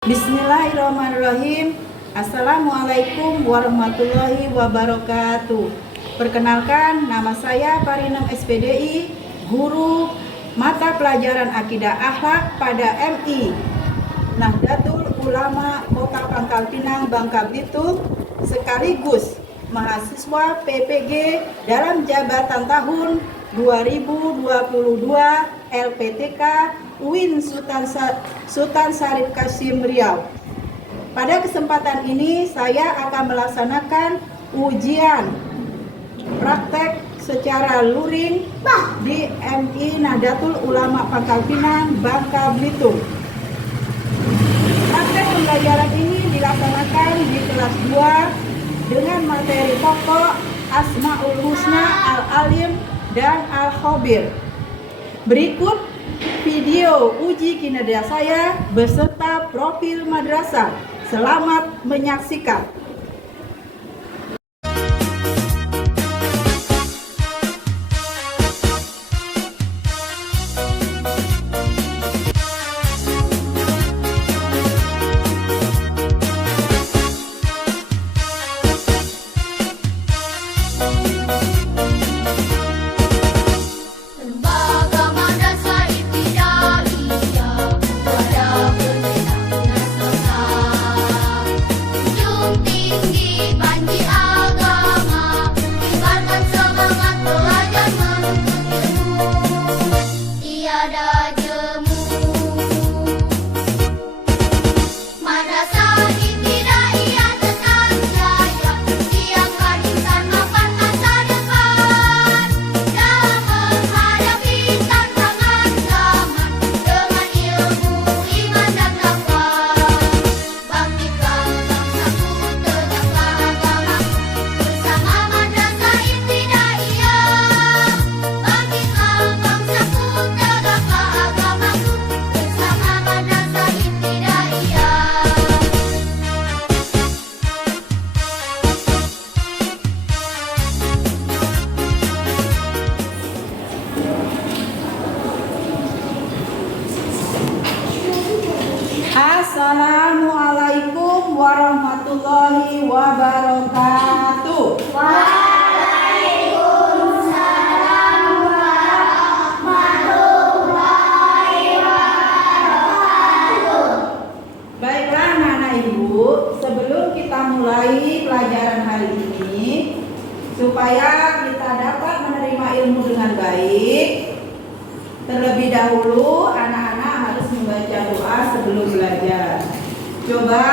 Bismillahirrahmanirrahim. Assalamualaikum warahmatullahi wabarakatuh. Perkenalkan, nama saya Parinem SPDI, guru mata pelajaran Akidah Akhlak pada MI Nahdlatul Ulama Kota Pangkal Pinang, Bangka Belitung, sekaligus mahasiswa PPG dalam jabatan tahun 2022 LPTK UIN Sultan Syarif Qasim Riau. Pada kesempatan ini saya akan melaksanakan ujian praktek secara luring di MI Nahdlatul Ulama Pangkal Pinang, Bangka Belitung. Praktek pembelajaran ini dilaksanakan di kelas 2 dengan materi pokok Asmaul Husna, Al-Alim, dan Al-Khabir. Berikut video uji kinerja saya beserta profil madrasah. Selamat menyaksikan. Assalamualaikum warahmatullahi wabarakatuh. Waalaikumsalam warahmatullahi wabarakatuh. Baiklah anak-anak ibu, sebelum kita mulai pelajaran hari ini, supaya kita dapat menerima ilmu dengan baik, terlebih dahulu anak-anak harus membaca doa sebelum belajar. Coba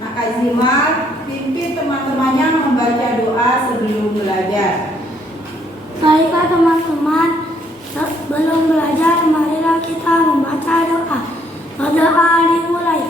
Nak Kazimal pimpin teman-temannya membaca doa sebelum belajar. Baiklah teman-teman, sebelum belajar marilah kita membaca doa. Doa dimulai.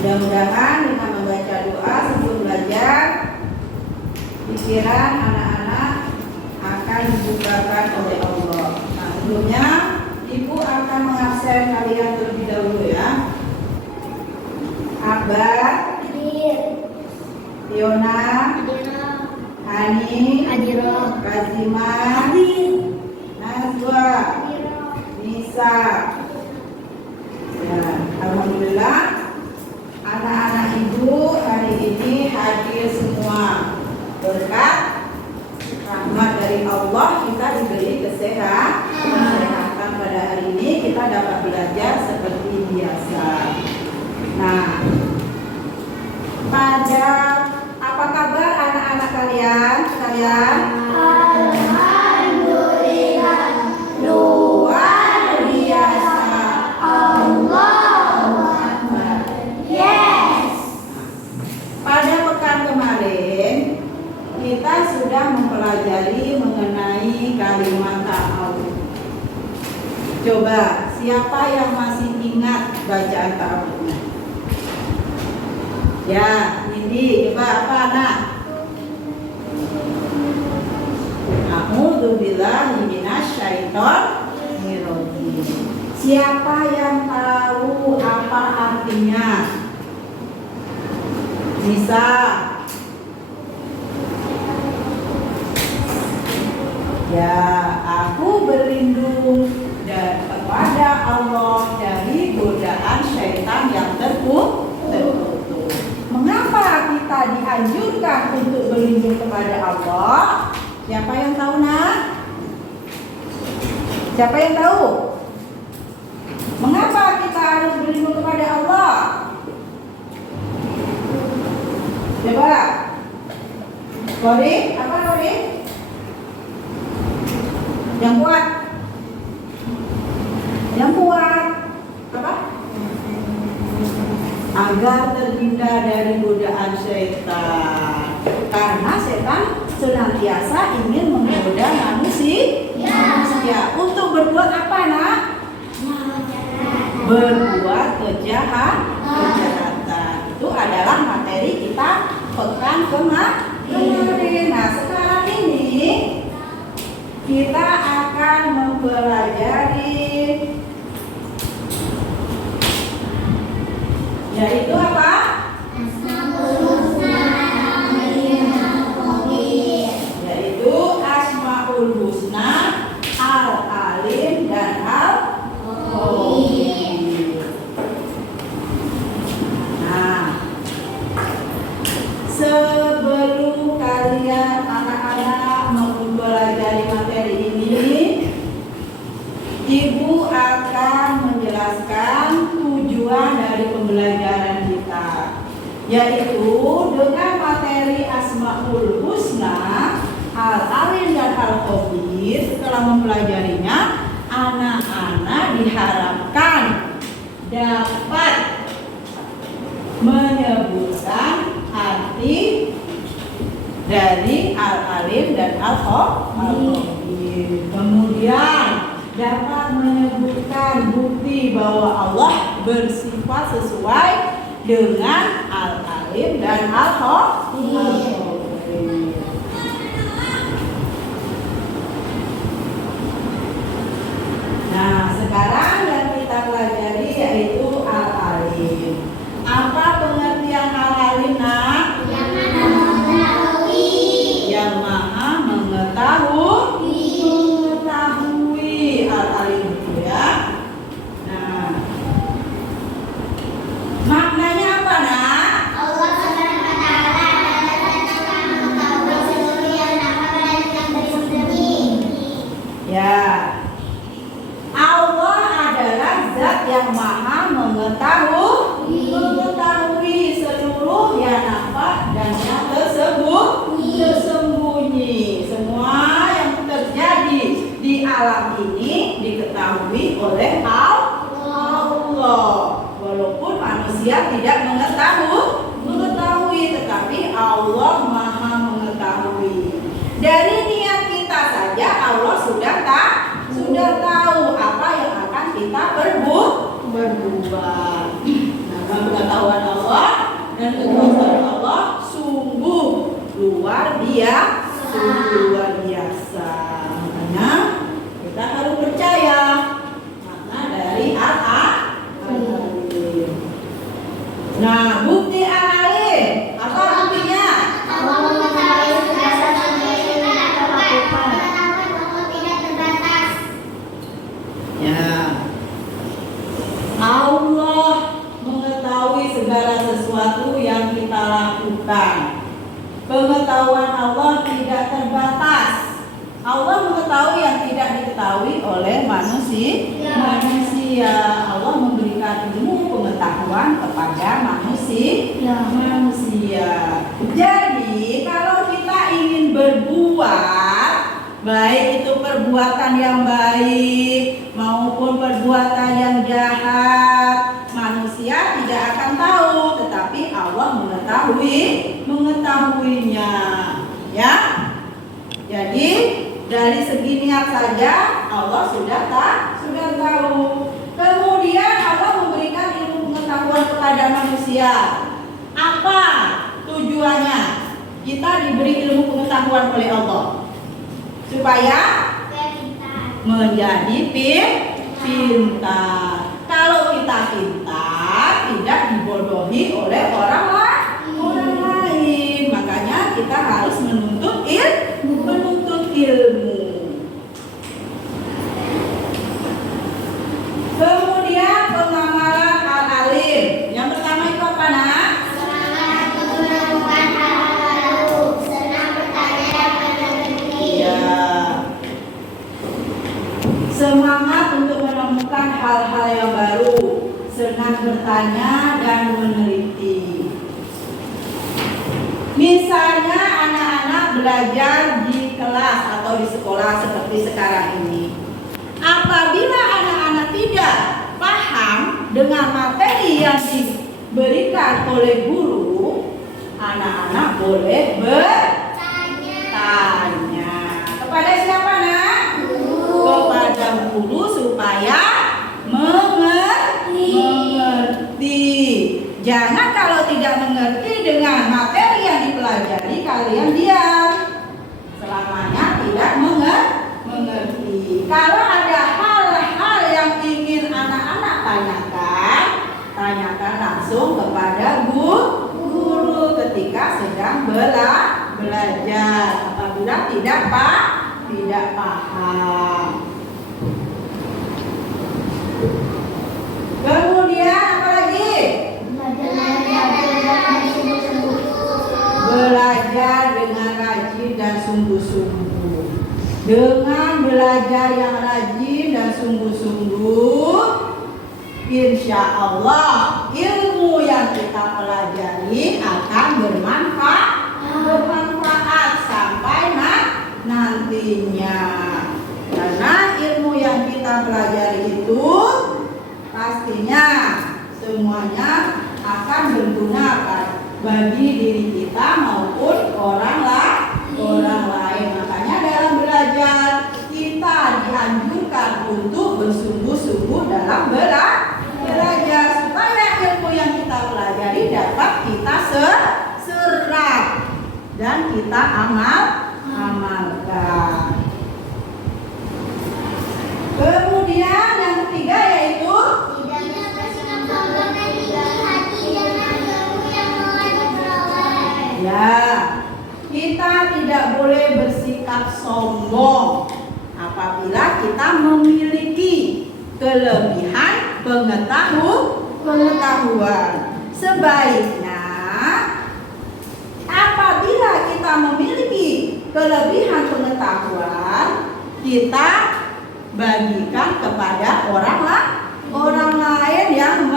Mudah-mudahan dengan membaca doa sebelum belajar, pikiran anak-anak akan dibukakan oleh Allah. Nah, sebelumnya Ibu akan mengabsen kalian terlebih dahulu ya. Akbar, Fiona, Hani, Kazima, Najwa, Nisa. Ya, alhamdulillah anak-anak ibu hari ini hadir semua. Berkat rahmat dari Allah kita diberi kesehatan pada hari ini, kita dapat belajar seperti biasa. Nah, apa kabar anak-anak kalian? Alhamdulillah, luar biasa. Coba, siapa yang masih ingat bacaan ta'awudnya? Ya, Nindi, coba apa anak? A'udzubillahi minasyaitonir rajim. Siapa yang tahu apa artinya? Bisa. Ya, aku berlindung kepada Allah dari godaan syaitan yang terkutuk. Mengapa kita dianjurkan untuk berlindung kepada Allah? Siapa yang tahu, nak? Siapa yang tahu? Mengapa kita harus berlindung kepada Allah? Coba. Lori, apa Lori? Yang kuat. Yang kuat. Apa? Agar terhindar dari godaan syaitan. Karena setan senantiasa ingin menggoda manusia. Untuk berbuat apa, nak? Berbuat kejahatan. Itu adalah materi kita pekan kemarin. Nah, sekarang ini kita akan mempelajari yaitu apa? Yaitu Asmaul Husna, Al-Alim dan Al-Khabir. Nah, sebelum kalian anak-anak mempelajari materi ini, Ibu akan menjelaskan tujuan dari pembelajaran kita, yaitu dengan materi Asmaul Husna, Al-Alim dan Al-Khabir. Setelah mempelajarinya, anak-anak diharapkan dapat menyebutkan arti dari Al-Alim dan Al-Khabir. Kemudian dapat menyebutkan bukti bahwa Allah bersifat sesuai dengan Al-Alim dan Al-Khabir. Nah, sekarang yang kita pelajari yaitu Al-Alim. Apa pengertian Al-Alim, nak? Yang maha mengetahui. Al-Alim itu ya. Nah, maknanya apa, nak? Allah Subhanahu wa taala adalah mengetahui seluruh yang nampak dan yang tersembunyi. Ya. Allah adalah zat yang maha mengetahui seluruh yang nampak dan yang tersembunyi. Semua yang terjadi di alam ini diketahui oleh Allah. Walaupun manusia tidak mengetahui, tetapi Allah maha mengetahui. Dari niat kita saja Allah sudah tahu apa yang akan kita berbuat. Nah, pengetahuan Allah dan kekuasaan Allah sungguh luar biasa. Makanya kita harus percaya makna dari Al-Alim. Nah, bukti Al-Alim apa buktinya? Allah mengetahui segala sesuatu yang kita lakukan. Pengetahuan Allah tidak terbatas. Ya. Allah mengetahui segala sesuatu yang kita lakukan. Pengetahuan Allah tidak terbatas. Allah mengetahui yang tidak diketahui oleh manusia. Allah memberikan ilmu pengetahuan kepada manusia. Jadi kalau kita ingin berbuat, baik itu perbuatan yang baik maupun perbuatan yang jahat, manusia tidak akan tahu, tetapi Allah mengetahuinya. Ya. Jadi Dari segi niat saja Allah sudah tahu. Kemudian Allah memberikan ilmu pengetahuan kepada manusia. Apa tujuannya? Kita diberi ilmu pengetahuan oleh Allah supaya menjadi pintar. Kalau kita pintar, tidak dibodohi oleh orang lain. Makanya kita harus menuntut ilmu. Kemudian pengamalan al-alim. Yang pertama itu apa, Nak? Semangat menemukan hal-hal baru, senang bertanya dan meneliti. Ya. Semangat untuk menemukan hal-hal yang baru, senang bertanya dan meneliti. Misalnya anak-anak belajar di kelas atau di sekolah seperti sekarang ini. Apabila anak-anak tidak paham dengan materi yang diberikan oleh guru, anak-anak boleh bertanya. Kepada siapa, Nak? Kepada guru supaya mengerti. Jangan kalau tidak mengerti dengan materi yang dipelajari kalian diam. Selamanya tidak mengerti. Kalau ada hal-hal yang ingin anak-anak tanyakan langsung kepada guru ketika sedang belajar. Apabila tidak paham. Kemudian apa lagi? Belajar dengan rajin dan sungguh-sungguh. Dengan belajar yang rajin dan sungguh-sungguh, insya Allah ilmu yang kita pelajari akan bermanfaat sampai nantinya. Karena ilmu yang kita pelajari itu pastinya semuanya akan berguna bagi diri kita maupun orang lain. Makanya dalam belajar kita dianjurkan untuk bersungguh-sungguh dalam belajar supaya ilmu yang kita pelajari dapat kita serap dan kita amalkan. Kemudian yang ketiga yaitu tidak bersikap sombong dan tinggi hati dengan ilmu yang mengandung pengetahuan. ya, kita tidak boleh bersikap sombong apabila kita memiliki kelebihan pengetahuan. Sebaiknya apabila kita memiliki kelebihan pengetahuan, kita bagikan kepada orang lain yang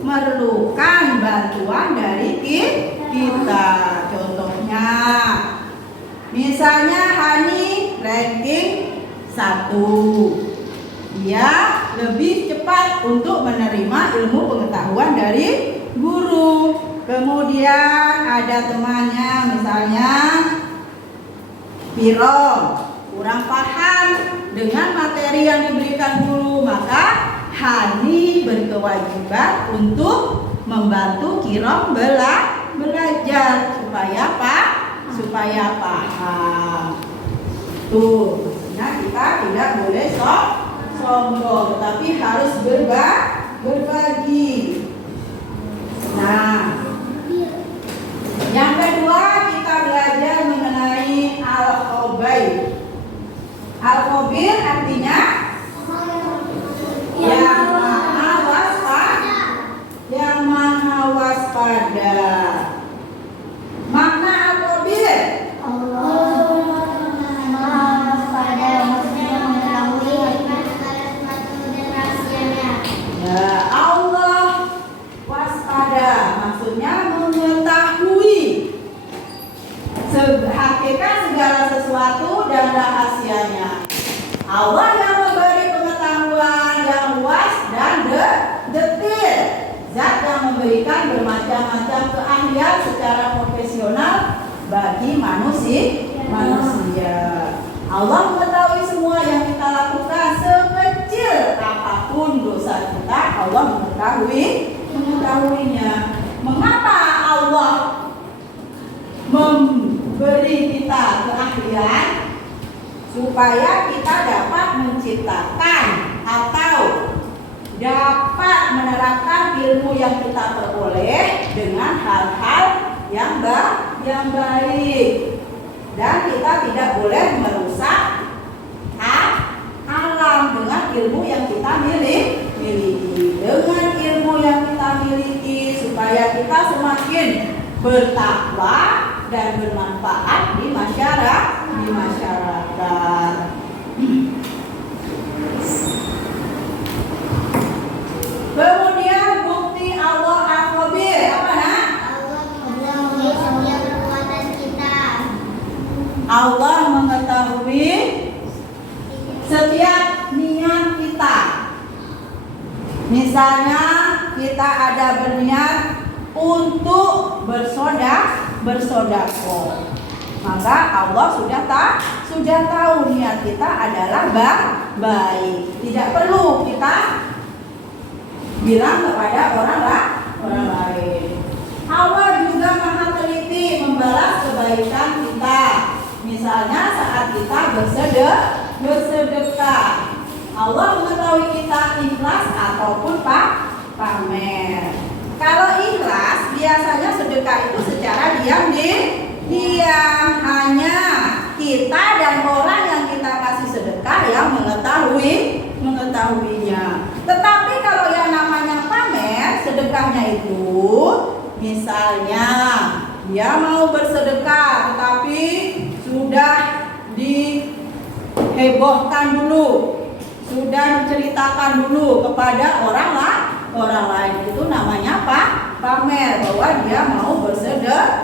memerlukan bantuan dari kita. Contohnya, misalnya Hani ranking 1. Dia lebih cepat untuk menerima ilmu pengetahuan dari guru. Kemudian ada temannya misalnya Piron, kurang paham dengan materi yang diberikan guru, maka Hani berkewajiban untuk membantu Kirom belajar supaya paham. Tuh, nah kita tidak boleh sombong, tapi harus berbagi. Nah, yang kedua kita belajar mengenai al-khabir. Al-khabir artinya yang maha waspada. Makna al-khabir Allah waspada, maksudnya mengetahui hakikat segala sesuatu dan rahasianya. Allah yang memberi pengetahuan yang luas dan detail, zat yang memberikan bermacam-macam keahlian secara profesional bagi manusia. Allah mengetahui semua yang kita lakukan, sekecil apapun dosa kita, Allah mengetahuinya. Mengapa Allah memberi kita keahlian? Supaya kita dapat menciptakan atau dapat menerapkan ilmu yang kita peroleh dengan hal-hal yang baik. Dan kita tidak boleh merusak alam dengan ilmu yang kita miliki. Dengan ilmu yang kita miliki supaya kita semakin bertakwa dan bermanfaat di masyarakat. Kemudian bukti Allah al-Khabir apa nak? Allah mengetahui setiap niat kita. Misalnya kita ada berniat untuk bersedekah, maka Allah sudah tahu niat kita adalah baik. Tidak perlu kita bilang kepada orang lain. Allah juga maha teliti membalas kebaikan kita. Misalnya saat kita bersedekah, Allah mengetahui kita ikhlas ataupun pamer. Kalau ikhlas, biasanya sedekah itu secara diam, hanya kita dan orang yang kita kasih sedekah yang mengetahuinya. Tetapi kalau yang namanya pamer, sedekahnya itu misalnya dia mau bersedekah tetapi sudah dihebohkan dulu, sudah diceritakan dulu kepada orang lain, itu namanya pamer bahwa dia mau bersedekah.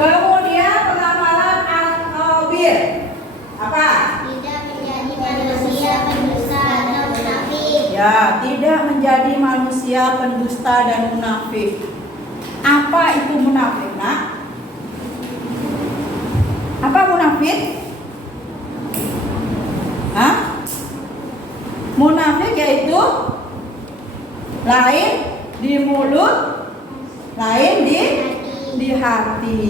Kemudian pengapalan al-khabir apa? Tidak menjadi manusia pendusta atau munafik. Ya, tidak menjadi manusia pendusta dan munafik. Apa itu munafik, nak? Apa munafik? Munafik yaitu lain di mulut, lain di hati.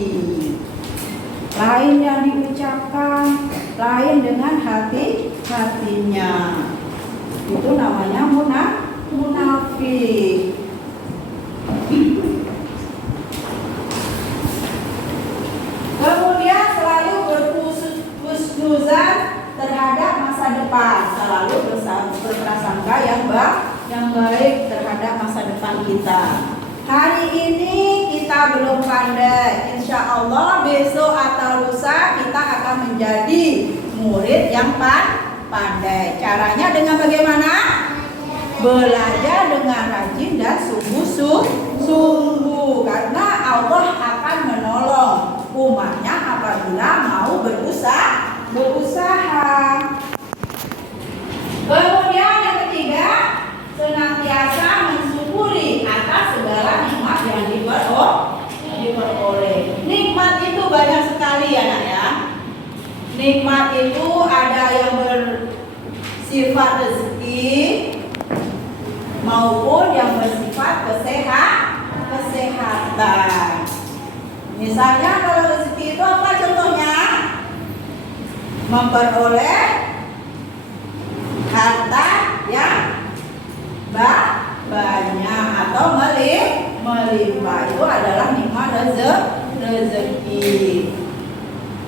Lain yang diucapkan, lain dengan hatinya. Itu namanya munafik. Kemudian selalu berhusnuzan terhadap masa depan, selalu berprasangka yang baik terhadap masa depan kita. Hari ini kita belum pandai, insya Allah besok atau lusa kita akan menjadi murid yang pandai. Caranya dengan bagaimana? Belajar dengan rajin dan sungguh-sungguh, karena Allah akan menolong umatnya apabila mau berusaha. Kemudian yang ketiga, senantiasa mensyukuri atas segala nikmat yang diperoleh. Nikmat itu banyak sekali ya nak ya. Nikmat itu ada yang bersifat rezeki maupun yang bersifat kesehatan. Misalnya kalau rezeki itu apa contohnya? Memperoleh harta yang banyak atau melimpah, itu adalah nikmat rezeki.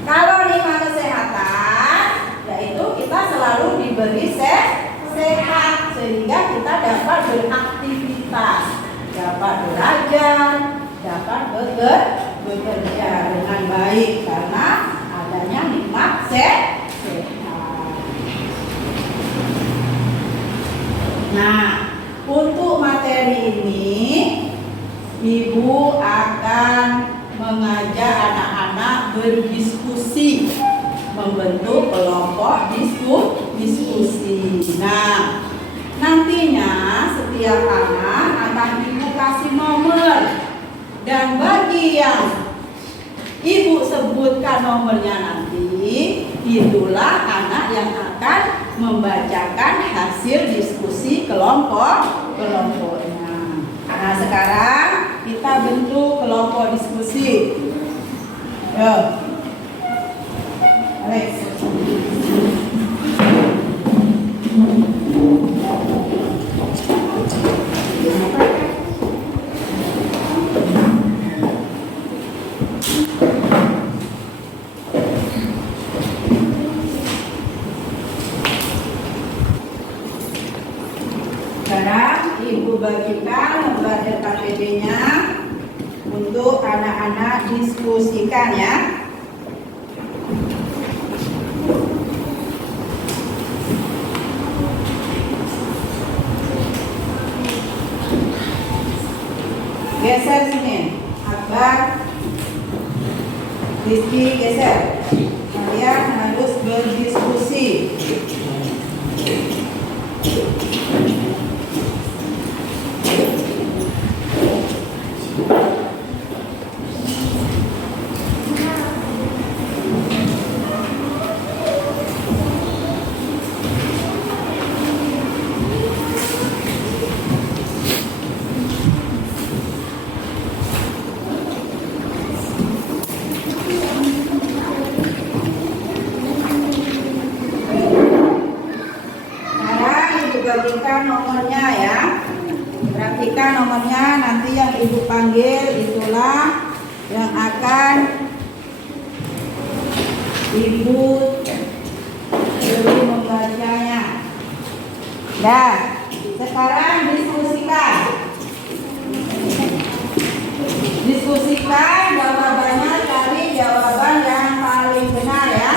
Kalau nikmat kesehatan, yaitu kita selalu diberi sehat sehingga kita dapat beraktivitas, dapat belajar, dapat bekerja dengan baik karena adanya nikmat sehat. Nah, untuk materi ini Ibu akan mengajak anak-anak berdiskusi, membentuk kelompok diskusi. Nah, nantinya setiap anak akan Ibu kasih nomor. Dan bagi yang ibu sebutkan nomornya nanti, itulah anak yang akan membacakan hasil diskusi kelompoknya. Nah, sekarang kita bentuk kelompok diskusi. Yo. Alex. Sekarang ibu bagikan lembar KTP-nya untuk anak-anak diskusikan ya. Geser sini, Akbar, Rizky geser. Kalian harus berdiskusi. Perhatikan nomornya ya. Perhatikan nomornya, nanti yang ibu panggil itulah yang akan ibu beri membacanya. Nah, sekarang diskusikan. Diskusikan jawabannya, cari jawaban yang paling benar ya.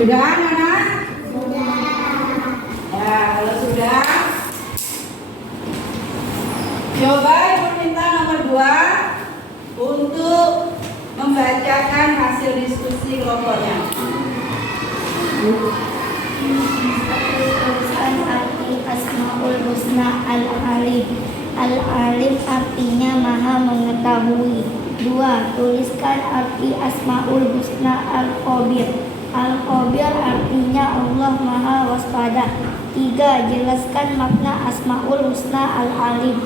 Sudah anak-anak? Sudah. Ya, kalau sudah, coba ibu minta nomor 2 untuk membacakan hasil diskusi kelompoknya. Tuliskan arti Asmaul Husna Al-Alim. Al-Alim artinya maha mengetahui. 2. Tuliskan arti Asmaul Husna Al-Khabir. Al-Khabir artinya Allah maha waspada. 3. Jelaskan makna Asmaul Husna Al-Alim.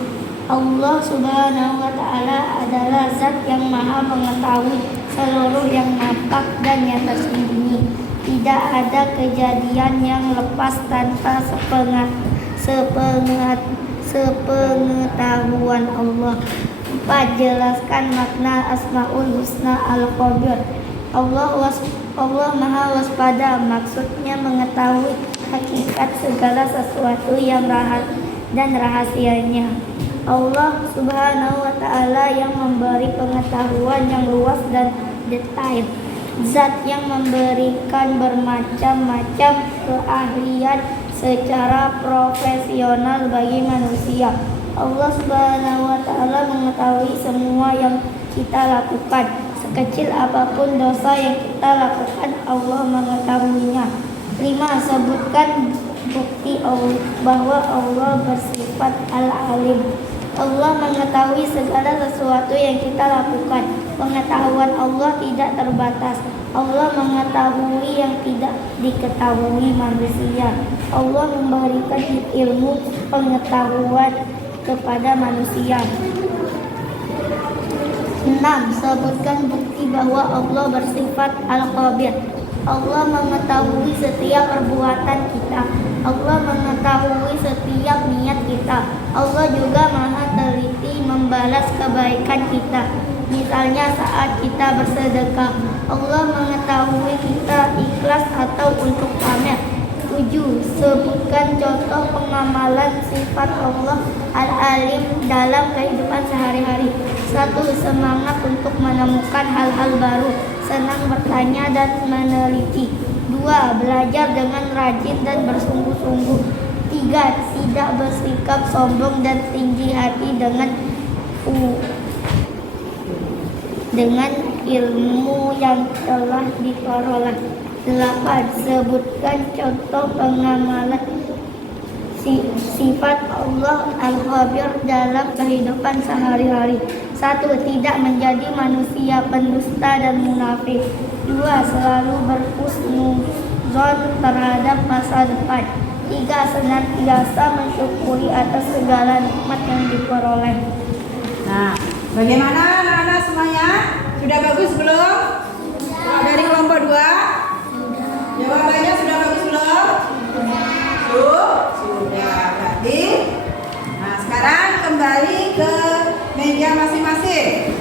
Allah Subhanahu wa Ta'ala adalah zat yang maha mengetahui seluruh yang nampak dan yang tersembunyi. Tidak ada kejadian yang lepas tanpa sepengetahuan Allah. 4. Jelaskan makna Asmaul Husna Al-Khabir. Allah maha waspada, maksudnya mengetahui hakikat segala sesuatu yang rahasianya. Allah Subhanahu wa Ta'ala yang memberi pengetahuan yang luas dan detail. Zat yang memberikan bermacam-macam keahlian secara profesional bagi manusia. Allah Subhanahu wa Ta'ala mengetahui semua yang kita lakukan. Sekecil apapun dosa yang kita lakukan, Allah mengetahuinya. 5. Sebutkan bukti bahwa Allah bersifat Al-Alim. Allah mengetahui segala sesuatu yang kita lakukan. Pengetahuan Allah tidak terbatas. Allah mengetahui yang tidak diketahui manusia. Allah memberikan ilmu pengetahuan kepada manusia. 6. Sebutkan bukti bahwa Allah bersifat Al-Khabir. Allah mengetahui setiap perbuatan kita. Allah mengetahui setiap niat kita. Allah juga maha teliti membalas kebaikan kita. Misalnya saat kita bersedekah, Allah mengetahui kita ikhlas atau untuk pamer. 7. Sebutkan contoh pengamalan sifat Allah Al-Alim dalam kehidupan sehari-hari. 1. Semangat untuk menemukan hal-hal baru, senang bertanya dan meneliti. 2. Belajar dengan rajin dan bersungguh-sungguh. 3. Tidak bersikap sombong dan tinggi hati dengan ilmu yang telah diperoleh. 8. Sebutkan contoh pengamalan sifat Allah Al-Khabir dalam kehidupan sehari-hari. 1. Tidak menjadi manusia pendusta dan munafik. 2. Selalu berhusnuzon terhadap masa depan. 3. Senantiasa mensyukuri atas segala nikmat yang diperoleh. Nah, bagaimana anak-anak semuanya? Sudah bagus belum? Dari kelompok 2? Jawabannya sudah bagus belum? Sudah. Berarti, nah sekarang kembali ke meja masing-masing.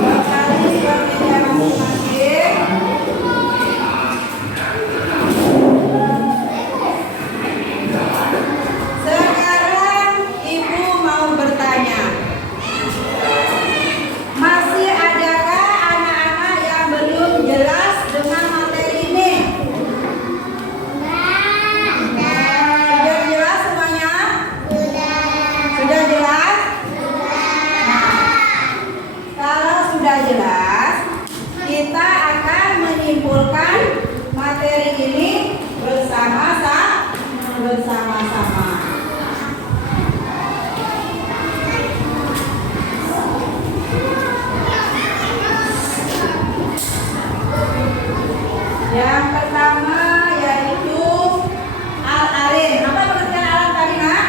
Kembali ke meja masing-masing. Sekarang Ibu mau bertanya. Masih adakah anak-anak yang belum jelas dengan materi ini? Sudah jelas semuanya? Sudah jelas? Kalau sudah jelas, kita akan menyimpulkan materi ini bersama-sama. Yang pertama yaitu Al-Alim. Apa pengertian alam tadi, Nak?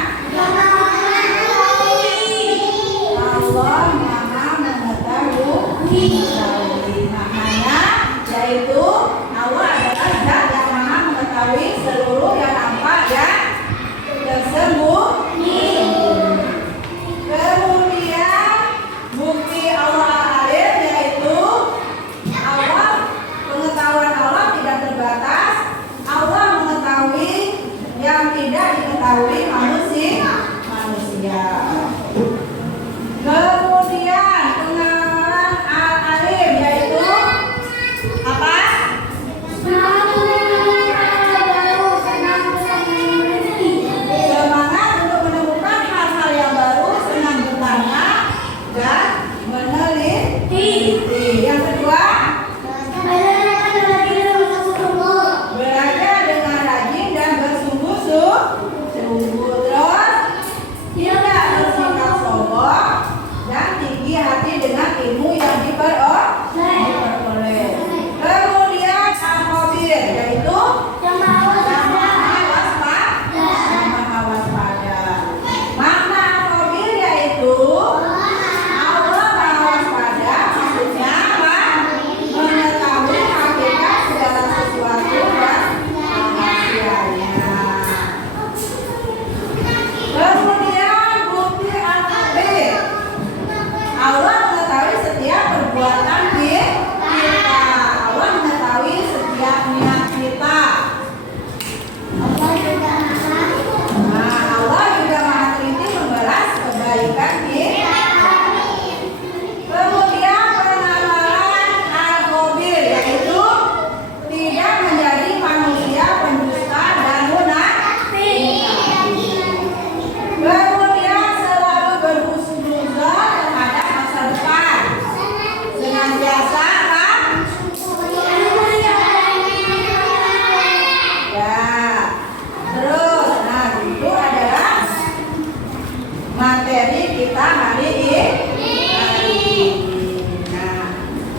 Allah maha mengetahui. Maknanya yaitu Allah adalah zat yang maha mengetahui seluruh yang nampak dan tersembunyi. Kemudian bukti Allah Al-Alim yaitu pengetahuan Allah tidak terbatas. Allah mengetahui yang tidak diketahui manusia. Kemudian pengenalan Al-Alim. senantiasa ya. Terus, nah itu adalah materi kita hari ini. Nah,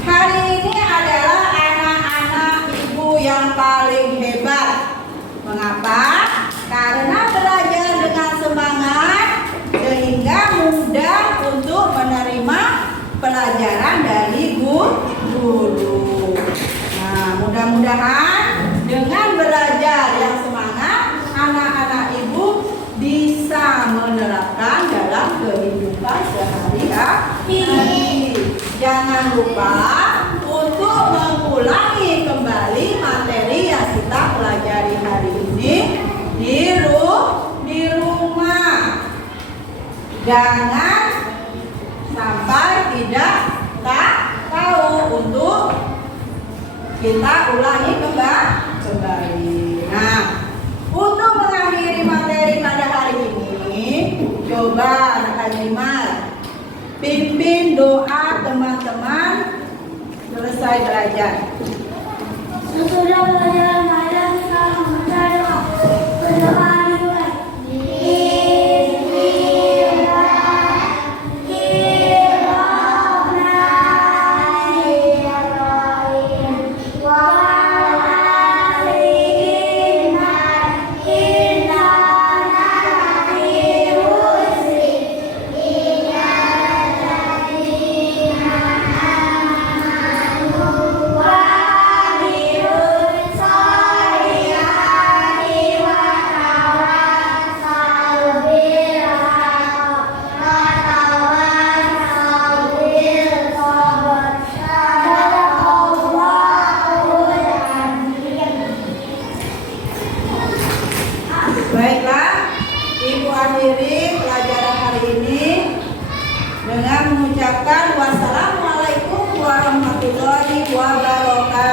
hari ini adalah anak-anak ibu yang paling hebat. Mengapa? Karena belajar dengan semangat sehingga mudah untuk menerima pelajaran dari guru. Nah, mudah-mudahan dengan belajar yang semangat, anak-anak ibu bisa menerapkan dalam kehidupan sehari-hari. Jangan lupa untuk mengulangi kembali materi yang kita pelajari hari ini di rumah. Jangan sampai tidak tahu, untuk kita ulangi kembali. Nah, untuk mengakhiri materi pada hari ini, coba anak Halimah pimpin doa teman-teman selesai belajar. Sesudah belajar malam kita berdoa. Baiklah, Ibu akhiri pelajaran hari ini dengan mengucapkan wassalamualaikum warahmatullahi wabarakatuh.